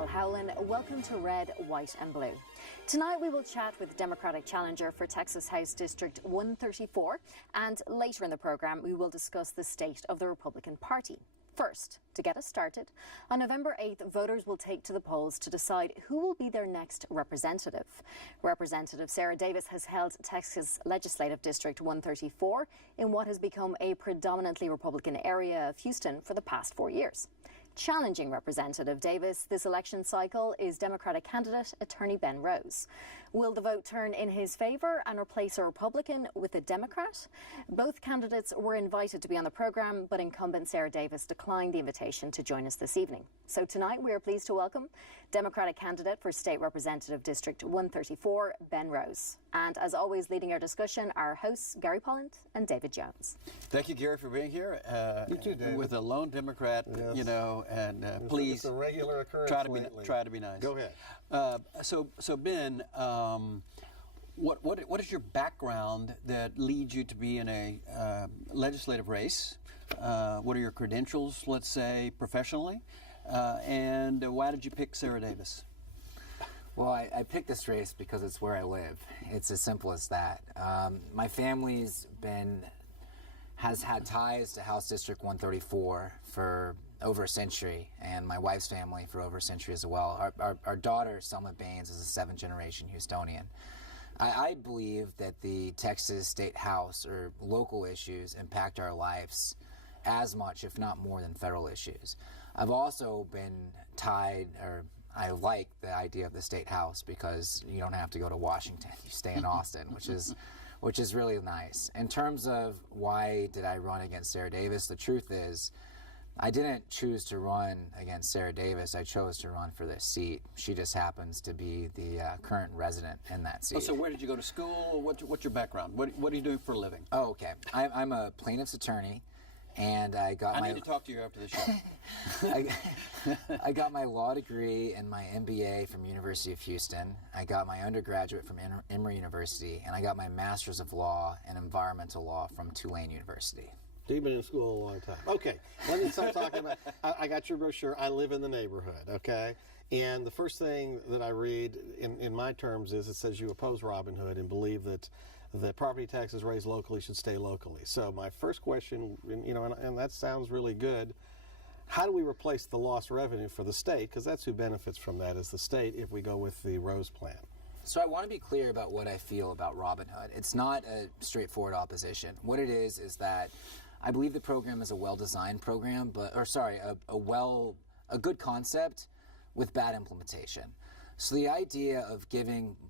Michelle Howland. Welcome to Red, White and Blue. Tonight we will chat with Democratic challenger for Texas House District 134, and later in the programme we will discuss the state of the Republican Party. First, to get us started, on November 8th, voters will take to the polls to decide who will be their next representative. Representative Sarah Davis has held Texas Legislative District 134 in what has become a predominantly Republican area of Houston for the past 4 years. Challenging Representative Davis this election cycle is Democratic candidate Attorney Ben Rose. Will the vote turn in his favour and replace a Republican with a Democrat? Both candidates were invited to be on the programme, but incumbent Sarah Davis declined the invitation to join us this evening. So tonight we are pleased to welcome Democratic candidate for State Representative District 134, Ben Rose. And as always, leading our discussion, our hosts, Gary Polland and David Jones. Thank you, Gary, for being here. You too, David. With a lone Democrat, yes. You know, and please it's a regular occurrence try to be nice. Go ahead. So Ben, what is your background that leads you to be in a legislative race? What are your credentials, let's say, professionally? And why did you pick Sarah Davis? Well, I picked this race because it's where I live. It's as simple as that. My family's has had ties to House District 134 for over a century, and my wife's family for over a century as well. Our daughter, Selma Baines, is a seventh-generation Houstonian. I believe that the Texas State House or local issues impact our lives as much, if not more, than federal issues. I've also been tied, or I like the idea of the State House because you don't have to go to Washington. You stay in Austin, which is really nice. In terms of why did I run against Sarah Davis, the truth is I didn't choose to run against Sarah Davis. I chose to run for this seat. She just happens to be the current resident in that seat. Oh, so where did you go to school? What's your background? What are you doing for a living? Oh, okay. I'm a plaintiff's attorney. And I need to talk to you after the show. I got my law degree and my MBA from University of Houston. I got my undergraduate from Emory University, and I got my master's of law and environmental law from Tulane University. You've been in school a long time. Okay, let me start talking about. I got your brochure. I live in the neighborhood. Okay, and the first thing that I read in my terms is it says you oppose Robin Hood and believe that property taxes raised locally should stay locally. So my first question, and that sounds really good. How do we replace the lost revenue for the state? Because that's who benefits from that is the state if we go with the Rose plan. So I want to be clear about what I feel about Robin Hood. It's not a straightforward opposition. What it is that I believe the program is a well-designed program, a good concept with bad implementation. So the idea of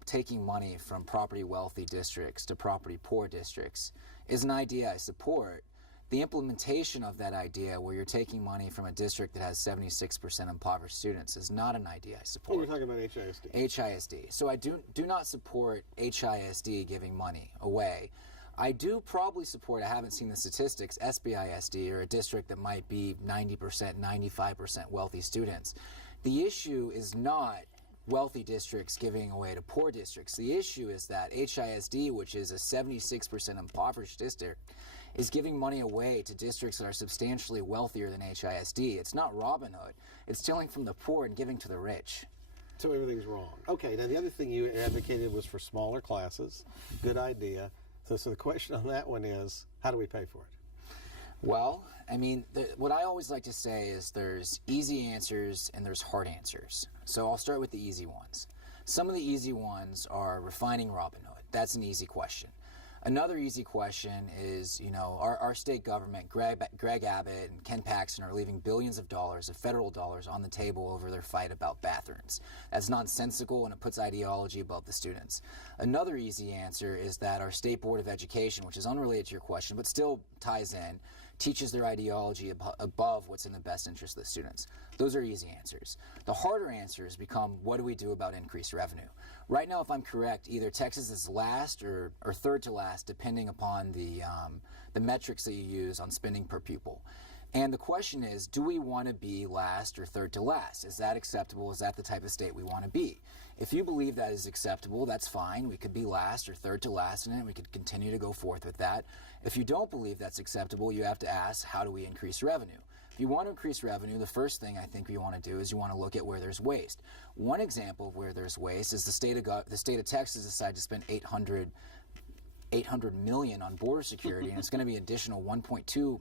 taking money from property wealthy districts to property poor districts is an idea I support. The implementation of that idea where you're taking money from a district that has 76% impoverished students is not an idea I support. We're talking about HISD. HISD. So I do not support HISD giving money away. I do probably support, I haven't seen the statistics, SBISD, or a district that might be 90%, 95% wealthy students. The issue is not wealthy districts giving away to poor districts. The issue is that HISD, which is a 76% impoverished district, is giving money away to districts that are substantially wealthier than HISD. It's not Robin Hood. It's stealing from the poor and giving to the rich. So everything's wrong. Okay, now the other thing you advocated was for smaller classes. Good idea. So the question on that one is, how do we pay for it? Well, I mean, what I always like to say is there's easy answers and there's hard answers. So I'll start with the easy ones. Some of the easy ones are refining Robin Hood. That's an easy question. Another easy question is, our state government, Greg Abbott and Ken Paxton are leaving billions of dollars, of federal dollars, on the table over their fight about bathrooms. That's nonsensical and it puts ideology above the students. Another easy answer is that our State Board of Education, which is unrelated to your question, but still ties in, teaches their ideology above what's in the best interest of the students. Those are easy answers. The harder answers become, what do we do about increased revenue? Right now, if I'm correct, either Texas is last or third to last, depending upon the metrics that you use on spending per pupil. And the question is, do we want to be last or third to last? Is that acceptable? Is that the type of state we want to be? If you believe that is acceptable, that's fine. We could be last or third to last in it. We could continue to go forth with that. If you don't believe that's acceptable, you have to ask, how do we increase revenue? If you want to increase revenue, the first thing I think you want to do is you want to look at where there's waste. One example of where there's waste is the state of Texas decided to spend $800 million on border security, and it's going to be an additional $1.2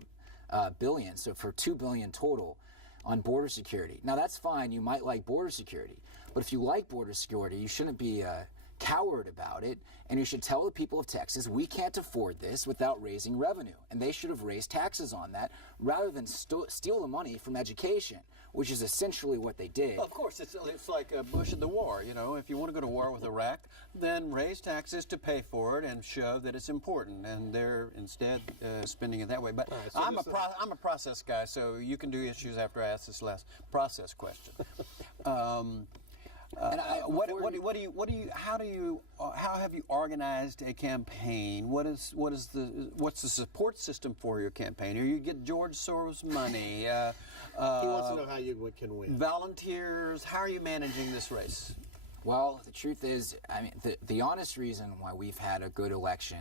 billion, so for $2 billion total on border security. Now that's fine, you might like border security, but if you like border security, you shouldn't be a coward about it, and you should tell the people of Texas, we can't afford this without raising revenue, and they should have raised taxes on that rather than steal the money from education, which is essentially what they did. Well, of course, it's like Bush in the war. You know, if you want to go to war with Iraq, then raise taxes to pay for it and show that it's important, and they're instead spending it that way. But so I'm a process guy, so you can do issues after I ask this last process question. How have you organized a campaign? What's the support system for your campaign? Or you get George Soros money? He wants to know how you can win. Volunteers? How are you managing this race? Well, the truth is, I mean, the honest reason why we've had a good election,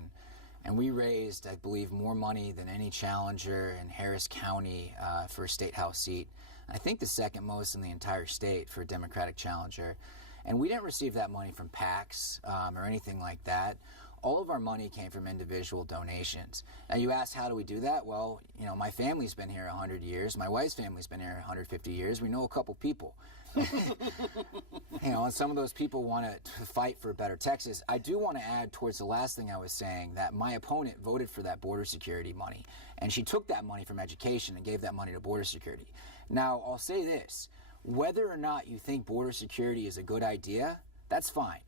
and we raised, I believe, more money than any challenger in Harris County for a state house seat. I think the second most in the entire state for a Democratic challenger. And we didn't receive that money from PACs or anything like that. All of our money came from individual donations. Now you asked, how do we do that? Well, you know, my family's been here 100 years. My wife's family's been here 150 years. We know a couple people. You know, and some of those people want to fight for a better Texas. I do want to add towards the last thing I was saying that my opponent voted for that border security money, and she took that money from education and gave that money to border security. Now, I'll say this, whether or not you think border security is a good idea, that's fine.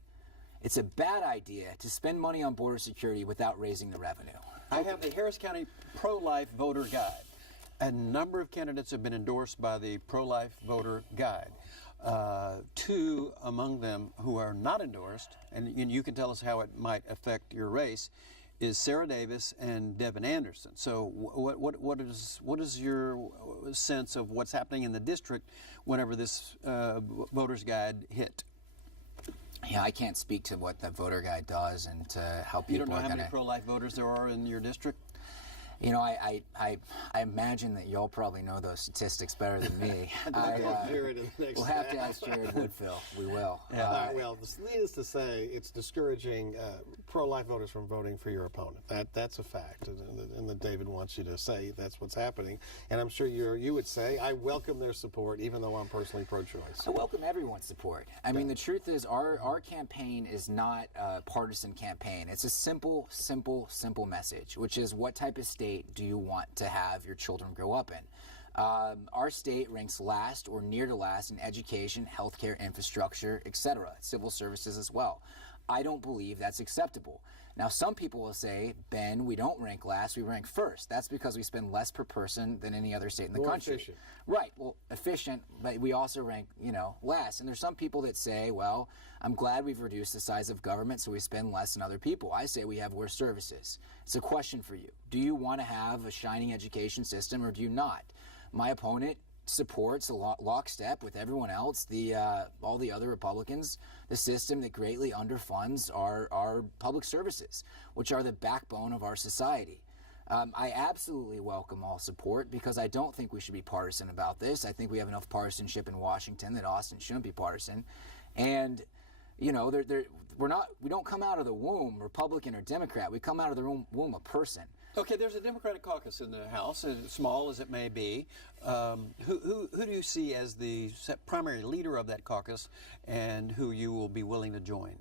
It's a bad idea to spend money on border security without raising the revenue. I have the Harris County Pro-Life Voter Guide. A number of candidates have been endorsed by the Pro-Life Voter Guide. Two among them who are not endorsed, and you can tell us how it might affect your race, is Sarah Davis and Devin Anderson. So what is your sense of what's happening in the district whenever this voter's guide hit? Yeah, I can't speak to what the voter guide does and to how people You don't know are how going many pro-life voters there are in your district? You know, I imagine that y'all probably know those statistics better than me. Jared in the next We'll have to ask Jared Woodfill. We will. All right, well, needless to say, it's discouraging pro-life voters from voting for your opponent. That's a fact, and David wants you to say that's what's happening. And I'm sure you would say, I welcome their support, even though I'm personally pro-choice. I welcome everyone's support. I mean, the truth is, our campaign is not a partisan campaign. It's a simple message, which is what type of state do you want to have your children grow up in? Our state ranks last or near to last in education, healthcare, infrastructure, etc., civil services as well. I don't believe that's acceptable. Now, some people will say, Ben, we don't rank last, we rank first. That's because we spend less per person than any other state in the More country. efficient. Right, well, efficient, but we also rank, less. And there's some people that say, well, I'm glad we've reduced the size of government so we spend less than other people. I say we have worse services. It's a question for you. Do you want to have a shining education system or do you not? My opponent supports a lockstep with everyone else, all the other Republicans, the system that greatly underfunds our public services, which are the backbone of our society. I absolutely welcome all support because I don't think we should be partisan about this. I think we have enough partisanship in Washington that Austin shouldn't be partisan. And, we don't come out of the womb Republican or Democrat. We come out of the womb a person. Okay, there's a Democratic caucus in the House, as small as it may be. Who do you see as the primary leader of that caucus and who you will be willing to join?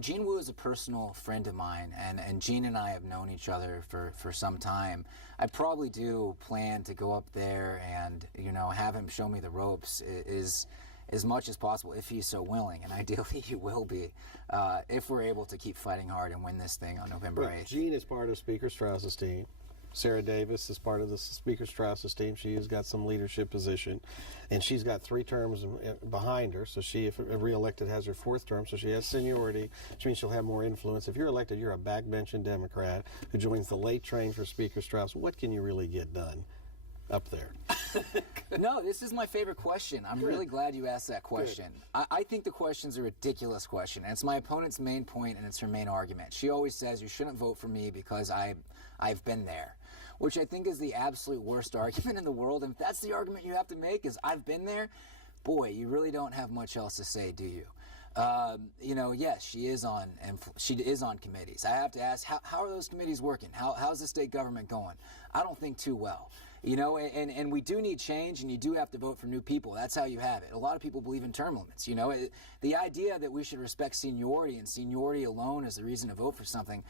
Gene Wu is a personal friend of mine, and Gene and I have known each other for some time. I probably do plan to go up there and, have him show me the ropes as much as possible, if he's so willing, and ideally he will be, if we're able to keep fighting hard and win this thing on November 8th. Gene is part of Speaker Strauss's team. Sarah Davis is part of the Speaker Strauss's team. She has got some leadership position, and she's got 3 terms behind her. So she, if reelected, has her 4th term. So she has seniority, which means she'll have more influence. If you're elected, you're a backbenching Democrat who joins the late train for Speaker Strauss. What can you really get done up there? No, this is my favorite question. I'm really glad you asked that question. I think the question's a ridiculous question, and it's my opponent's main point, and it's her main argument. She always says, you shouldn't vote for me because I've been there. which I think is the absolute worst argument in the world. And if that's the argument you have to make, is I've been there, boy, you really don't have much else to say, do you? Yes, she is on committees. I have to ask, how are those committees working? How's the state government going? I don't think too well. And we do need change, and you do have to vote for new people. That's how you have it. A lot of people believe in term limits. The idea that we should respect seniority and seniority alone is the reason to vote for something,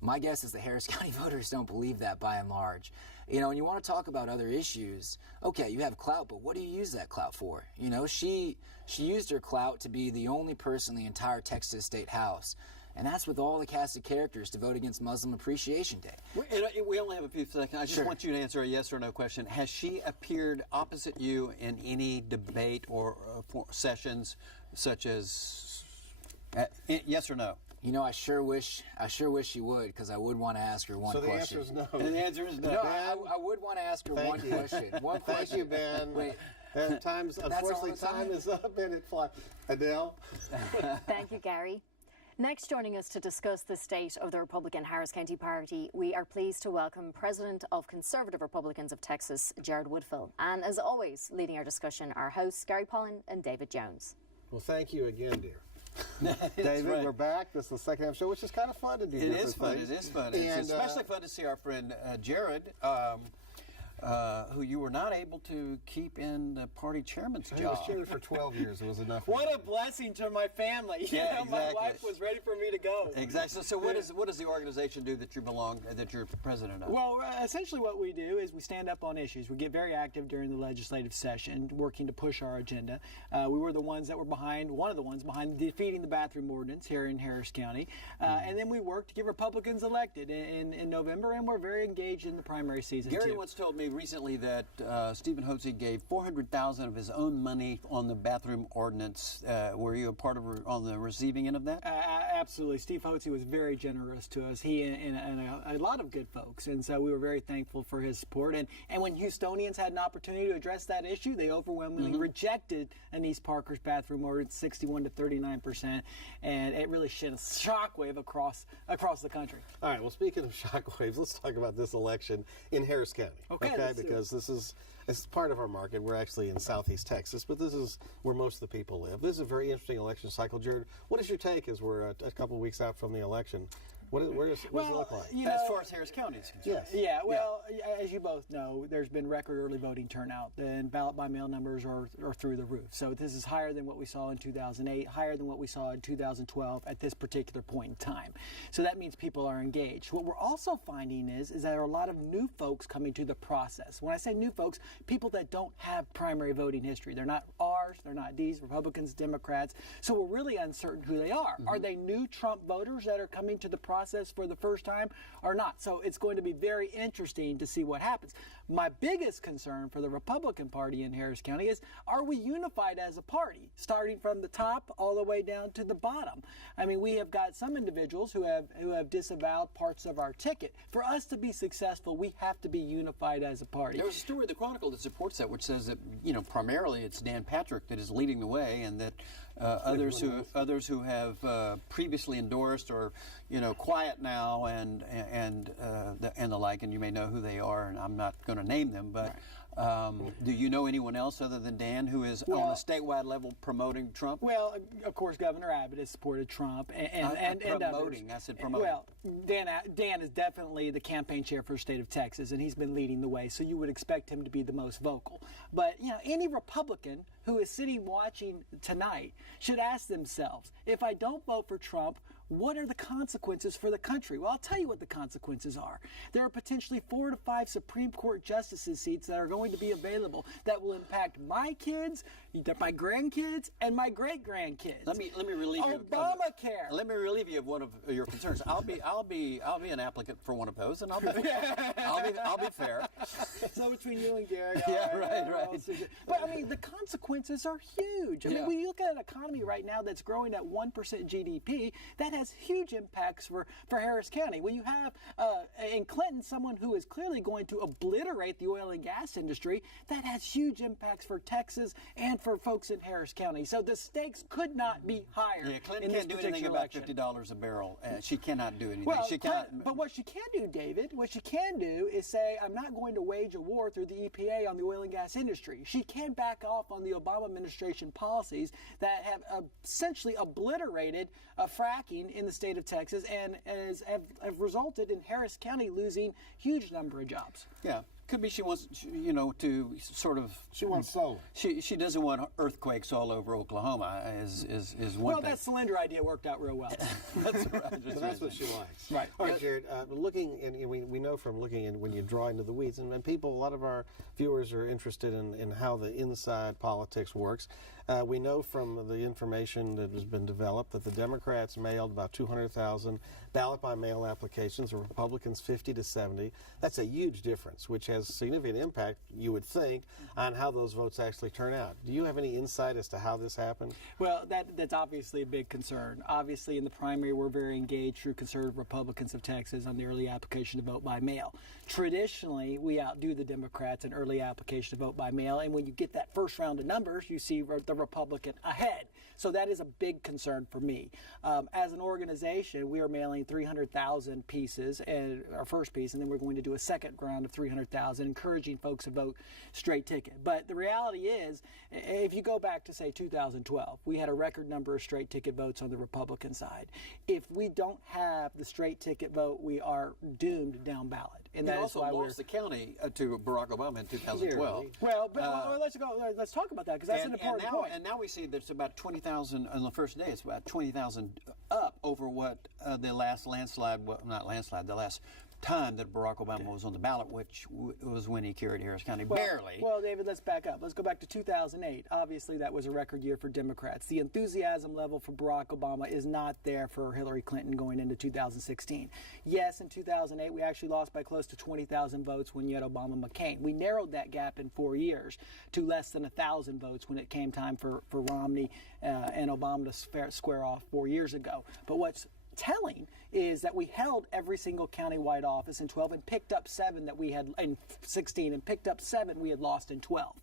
my guess is the Harris County voters don't believe that by and large. And you want to talk about other issues, okay, you have clout, but what do you use that clout for? She used her clout to be the only person in the entire Texas State House. And that's with all the cast of characters to vote against Muslim Appreciation Day. We only have a few seconds. I just want you to answer a yes or no question. Has she appeared opposite you in any debate or sessions, such as yes or no? I sure wish she would, because I would want to ask her one question. So the answer is no. And the answer is no. No, I would want to ask her one question. One question. Thank you, Ben. Wait. Unfortunately, time is up and it flies. Adele? Thank you, Gary. Next, joining us to discuss the state of the Republican Harris County Party, we are pleased to welcome President of Conservative Republicans of Texas, Jared Woodfill. And as always, leading our discussion are hosts Gary Pollan and David Jones. Well, thank you again, dear. David, right. We're back. This is the second half show, which is kind of fun to do. It is fun. Things. It is fun. And, it's especially fun to see our friend Jared, who you were not able to keep in the party chairman's I job. was chairman for 12 years. It was enough. What a blessing to my family. Yeah, My exactly. wife was ready for me to go. Exactly. So what does the organization do that you're president of? Well, essentially what we do is we stand up on issues. We get very active during the legislative session, working to push our agenda. We were one of the ones behind defeating the bathroom ordinance here in Harris County. And then we worked to get Republicans elected in November, and we're very engaged in the primary season, Gary too. once told me recently that Stephen Hotze gave $400,000 of his own money on the bathroom ordinance. Were you a part of on the receiving end of that? Absolutely. Steve Hotze was very generous to us. He and a lot of good folks. And so we were very thankful for his support. And when Houstonians had an opportunity to address that issue, they overwhelmingly rejected Anise Parker's bathroom ordinance 61 to 39%. And it really sent a shockwave across the country. All right. Well, speaking of shockwaves, let's talk about this election in Harris County. Okay, let's do it. Because this is part of our market. We're actually in Southeast Texas, but this is where most of the people live. This is a very interesting election cycle. Jared, what is your take as we're a couple of weeks out from the election? What does it look like? As far as Harris County is concerned. Yes. Yeah, well, as you both know, there's been record early voting turnout, and ballot-by-mail numbers are through the roof. So this is higher than what we saw in 2008, higher than what we saw in 2012 at this particular point in time. So that means people are engaged. What we're also finding is that there are a lot of new folks coming to the process. When I say new folks, people that don't have primary voting history. They're not R's, they're not D's, Republicans, Democrats. So we're really uncertain who they are. Are they new Trump voters that are coming to the process for the first time or not? So it's going to be very interesting to see what happens. My biggest concern for the Republican Party in Harris County is, are we unified as a party, starting from the top all the way down to the bottom? I mean, we have got some individuals who have disavowed parts of our ticket. For us to be successful, we have to be unified as a party. There's a story in the Chronicle that supports that, which says that primarily it's Dan Patrick that is leading the way, and that others who have previously endorsed or quiet now and the like, and you may know who they are, and I'm not going to name them, but. Do you know anyone else other than Dan who is on a statewide level promoting Trump? Well, of course, Governor Abbott has supported Trump and promoting. Others. I said promoting. Well, Dan is definitely the campaign chair for the state of Texas, and he's been leading the way, so you would expect him to be the most vocal. But, any Republican who is sitting watching tonight should ask themselves, if I don't vote for Trump, what are the consequences for the country? Well, I'll tell you what the consequences are. There are potentially 4 to 5 Supreme Court justices seats that are going to be available that will impact my kids, my grandkids, and my great-grandkids. Let me relieve you. Obamacare. Let me relieve you of one of your concerns. I'll be an applicant for one of those, and I'll be fair. So between you and Gary, Yeah, right. But I mean, the consequences are huge. I mean, when you look at an economy right now that's growing at 1% GDP, that has huge impacts for Harris County. When you have in Clinton someone who is clearly going to obliterate the oil and gas industry, that has huge impacts for Texas and for folks in Harris County. So the stakes could not be higher. Yeah, Clinton in this can't do particular anything election. about $50 a barrel. She cannot do anything. Well, she cannot. but what she can do, David, what she can do is say, I'm not going to wage a war through the EPA on the oil and gas industry. She can back off on the Obama administration policies that have essentially obliterated fracking in the state of Texas and have resulted in Harris County losing huge number of jobs. Yeah. Could be she wants, to sort of. She wants solar. She doesn't want earthquakes all over Oklahoma. Is one Well, thing. that cylinder idea worked out real well. That's right. So that's what she likes. Right. All right, Jared. Looking, and we know from looking in when you draw into the weeds, and people, a lot of our viewers are interested in how the inside politics works. We know from the information that has been developed that the Democrats mailed about 200,000 ballot-by-mail applications, the Republicans 50 to 70. That's a huge difference, which has significant impact, you would think, on how those votes actually turn out. Do you have any insight as to how this happened? Well, that's obviously a big concern. Obviously, in the primary, we're very engaged through conservative Republicans of Texas on the early application to vote by mail. Traditionally, we outdo the Democrats in early application to vote by mail, and when you get that first round of numbers, you see the Republican ahead. So that is a big concern for me. As an organization, we are mailing 300,000 pieces, and our first piece, and then we're going to do a second round of 300,000, encouraging folks to vote straight ticket. But the reality is, if you go back to, say, 2012, we had a record number of straight ticket votes on the Republican side. If we don't have the straight ticket vote, we are doomed down ballot. And He that is also why lost the county to Barack Obama in 2012. Well, but let's talk about that, because that's an important point. And now we see there's about 20,000 on the first day. It's about 20,000 up over what the last landslide, well, not landslide, the last time that Barack Obama was on the ballot, which was when he carried Harris County, barely. Well, David, let's back up. Let's go back to 2008. Obviously, that was a record year for Democrats. The enthusiasm level for Barack Obama is not there for Hillary Clinton going into 2016. Yes, in 2008, we actually lost by close to 20,000 votes when you had Obama McCain. We narrowed that gap in 4 years to less than 1,000 votes when it came time for Romney and Obama to square off 4 years ago. But what's telling is that we held every single countywide office in 12 and picked up 7 that we had in 16 and picked up 7 we had lost in 12.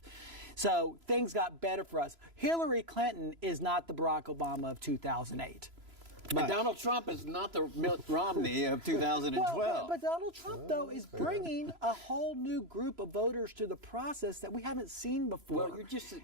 So things got better for us. Hillary Clinton is not the Barack Obama of 2008. But Donald Trump is not the Mitt Romney of 2012. But Donald Trump, though, is bringing a whole new group of voters to the process that we haven't seen before. Well,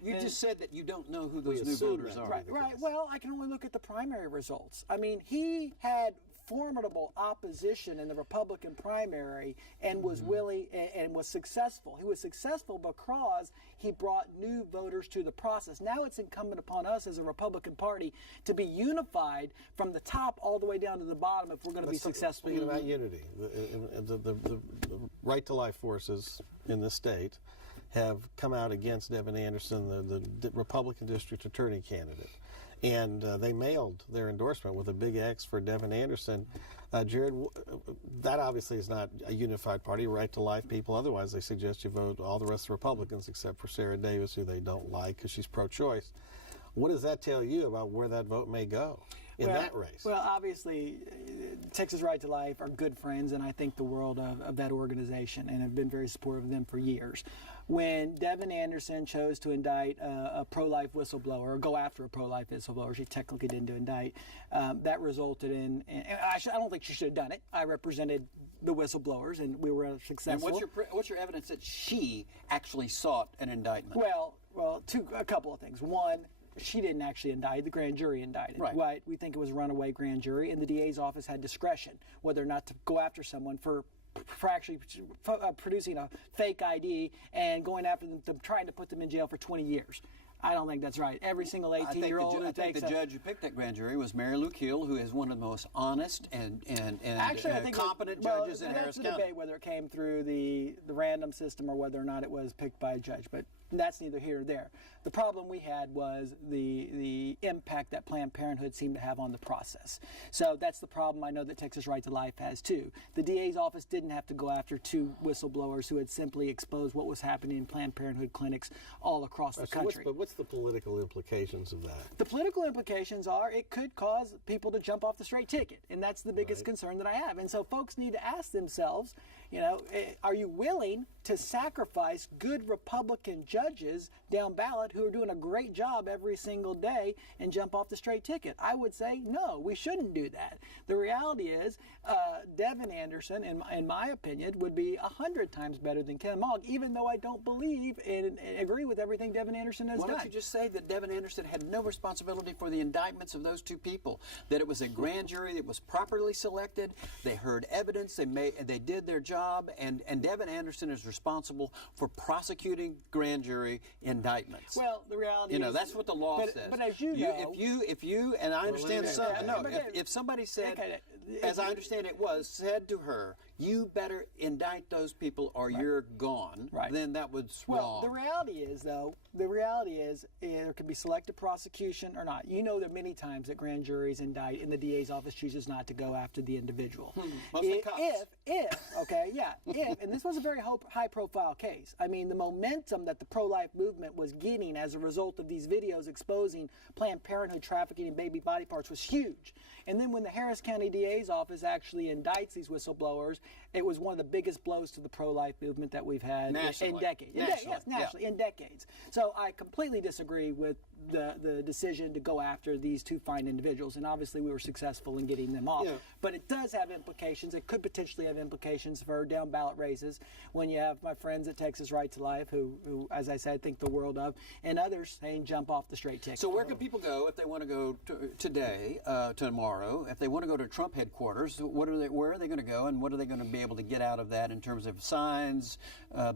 you just said that you don't know who those new voters are. Right. Well, I can only look at the primary results. I mean, he had formidable opposition in the Republican primary and was willing and was successful. He was successful because he brought new voters to the process. Now it's incumbent upon us as a Republican Party to be unified from the top all the way down to the bottom if we're going to be successful. Speaking about unity, the right to life forces in this state have come out against Devin Anderson, the Republican district attorney candidate. And they mailed their endorsement with a big X for Devin Anderson. Jared, that obviously is not a unified party, right to life people. Otherwise, they suggest you vote all the rest of the Republicans except for Sarah Davis, who they don't like because she's pro-choice. What does that tell you about where that vote may go in that race? Well, obviously, Texas Right to Life are good friends, and I think the world of that organization and have been very supportive of them for years. When Devin Anderson chose to indict a pro-life whistleblower, or go after a pro-life whistleblower, she technically didn't indict, that resulted in, and I don't think she should have done it. I represented the whistleblowers, and we were successful. And what's your evidence that she actually sought an indictment? Well, a couple of things. One, she didn't actually indict. The grand jury indicted. Right. We think it was a runaway grand jury, and the DA's office had discretion whether or not to go after someone for actually producing a fake ID and going after them, trying to put them in jail for 20 years. I don't think that's right. Every single 18-year-old I think the judge who picked that grand jury was Mary Lou Keel, who is one of the most honest and actually, I think competent judges in Harris County. That's a debate whether it came through the random system or whether or not it was picked by a judge. But That's neither here nor there. The problem we had was the impact that Planned Parenthood seemed to have on the process. So that's the problem I know that Texas Right to Life has too. The DA's office didn't have to go after 2 whistleblowers who had simply exposed what was happening in Planned Parenthood clinics all across the country. But what's the political implications of that? The political implications are it could cause people to jump off the straight ticket, and that's the biggest concern that I have. And so folks need to ask themselves, are you willing to sacrifice good Republican judges down ballot who are doing a great job every single day and jump off the straight ticket? I would say no, we shouldn't do that. The reality is Devin Anderson, in my opinion, would be 100 times better than Ken Mogg, even though I don't believe and agree with everything Devin Anderson has done. Why don't you just say that Devin Anderson had no responsibility for the indictments of those 2 people, that it was a grand jury that was properly selected, they heard evidence, they did their job, and Devin Anderson is responsible for prosecuting grand jury indictments. Well, the reality is, that's what the law says. But as you know, if you, and I understand if somebody said, as I understand it was, said to her, you better indict those people or you're gone, then that was wrong. Well, the reality is, there can be selective prosecution or not. You know that many times that grand juries indict and the DA's office chooses not to go after the individual. If, and this was a very high-profile case. I mean, the momentum that the pro-life movement was getting as a result of these videos exposing Planned Parenthood trafficking in baby body parts was huge. And then when the Harris County DA's office actually indicts these whistleblowers, it was one of the biggest blows to the pro-life movement that we've had in decades. Nationally, in decades. So I completely disagree with the decision to go after these 2 fine individuals, and obviously we were successful in getting them off. But it does have implications. It could potentially have implications for down ballot races when you have my friends at Texas Right to Life, who as I said, think the world of, and others saying jump off the straight ticket. So where can people go if they want to go today, tomorrow? If they want to go to Trump headquarters, where are they going to go, and what are they going to be able to get out of that in terms of signs,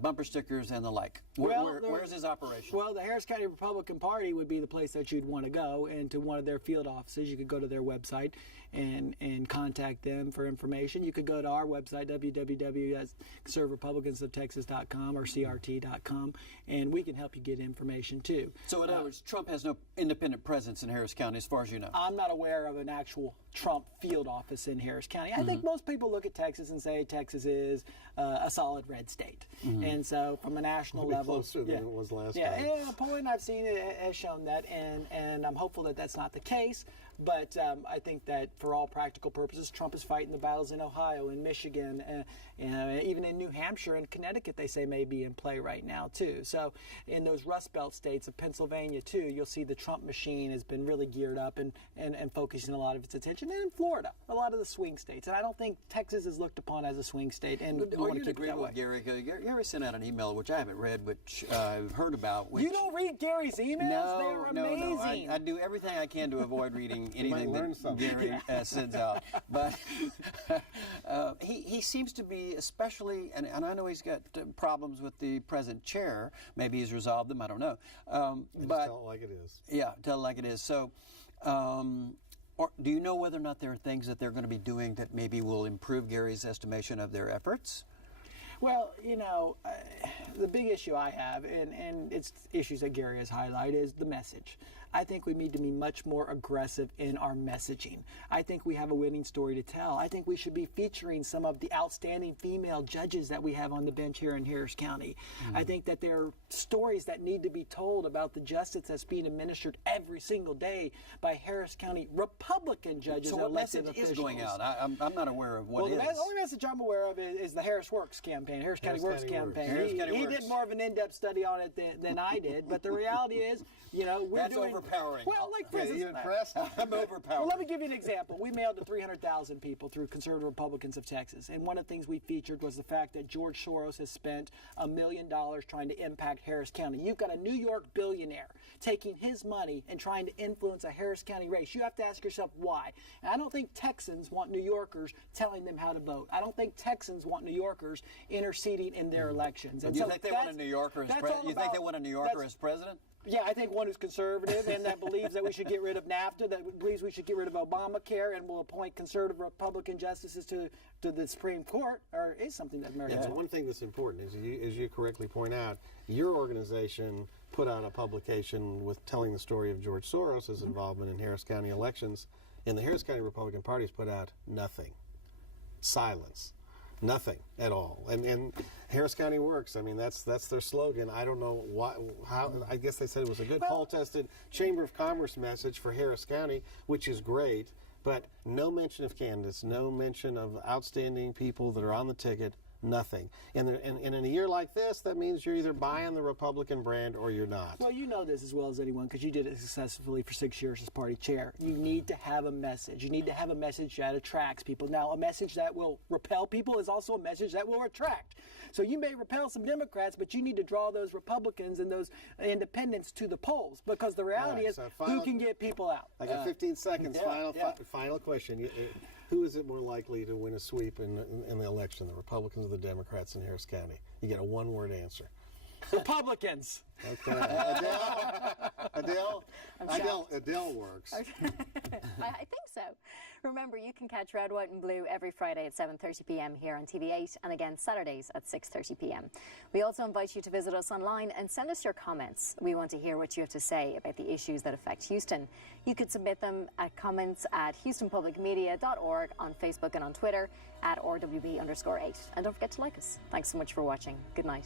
bumper stickers, and the like? Where's his operation? Well, the Harris County Republican Party would be the place that you'd want to go, and to one of their field offices. You could go to their website and contact them for information. You could go to our website, www.conservativerepublicansofTexas.com or CRT.com, and we can help you get information too. So in other words, Trump has no independent presence in Harris County as far as you know? I'm not aware of an actual Trump field office in Harris County. I think most people look at Texas and say Texas is a solid red state. And so from a national level, closer than it was last time. Yeah, polling I've seen it has shown that, and I'm hopeful that that's not the case. But I think that for all practical purposes, Trump is fighting the battles in Ohio, in Michigan, even in New Hampshire and Connecticut, they say may be in play right now, too. So in those Rust Belt states of Pennsylvania, too, you'll see the Trump machine has been really geared up and focusing a lot of its attention. And in Florida, a lot of the swing states. And I don't think Texas is looked upon as a swing state. And are you in agreement with Gary? Gary sent out an email, which I haven't read, which I've heard about. You don't read Gary's emails? They're amazing. No. I do everything I can to avoid reading anything that Gary sends out. But he seems to be especially, and I know he's got problems with the present chair. Maybe he's resolved them. I don't know. But tell it like it is. Yeah, tell it like it is. So, or do you know whether or not there are things that they're going to be doing that maybe will improve Gary's estimation of their efforts? Well, the big issue I have, and it's issues that Gary has highlighted, is the message. I think we need to be much more aggressive in our messaging. I think we have a winning story to tell. I think we should be featuring some of the outstanding female judges that we have on the bench here in Harris County. I think that there are stories that need to be told about the justice that's being administered every single day by Harris County Republican judges. So and what elected message officials. is going out? I'm not aware of what is. The only message I'm aware of is the Harris Works campaign, Harris County Works campaign. He did more of an in-depth study on it than I did, but the reality is, that's overpowering. Well, like for instance, you impressed? I'm overpowered. Well, let me give you an example. We mailed to 300,000 people through Conservative Republicans of Texas, and one of the things we featured was the fact that George Soros has spent $1 million trying to impact Harris County. You've got a New York billionaire taking his money and trying to influence a Harris County race. You have to ask yourself why. And I don't think Texans want New Yorkers telling them how to vote. I don't think Texans want New Yorkers interceding in their elections. And you think they want a New Yorker as president? You think they want a New Yorker as president? Yeah, I think one who's conservative and that believes that we should get rid of NAFTA, that believes we should get rid of Obamacare, and will appoint conservative Republican justices to the Supreme Court, is something that Americans Yeah, want. one thing that's important is, as you correctly point out, your organization put out a publication with telling the story of George Soros' involvement in Harris County elections, and the Harris County Republican Party's put out nothing. Silence. Nothing at all. And Harris County works. I mean, that's their slogan. I don't know how. I guess they said it was a good poll-tested Chamber of Commerce message for Harris County, which is great. But no mention of candidates, no mention of outstanding people that are on the ticket. Nothing. And in a year like this, that means you're either buying the Republican brand or you're not. Well, you know this as well as anyone because you did it successfully for 6 years as party chair. You need to have a message. You need to have a message that attracts people. Now, a message that will repel people is also a message that will attract. So you may repel some Democrats, but you need to draw those Republicans and those independents to the polls because the reality is who can get people out. I got 15 seconds. Final question. Who is it more likely to win a sweep in the election, the Republicans or the Democrats in Harris County? You get a one-word answer. Republicans. Okay. Adele works. I think so. Remember, you can catch Red, White and Blue every Friday at 7:30 p.m. here on TV8 and again Saturdays at 6:30 p.m. We also invite you to visit us online and send us your comments. We want to hear what you have to say about the issues that affect Houston. You could submit them at comments at HoustonPublicMedia.org, on Facebook and on Twitter at RWB_8. And don't forget to like us. Thanks so much for watching. Good night.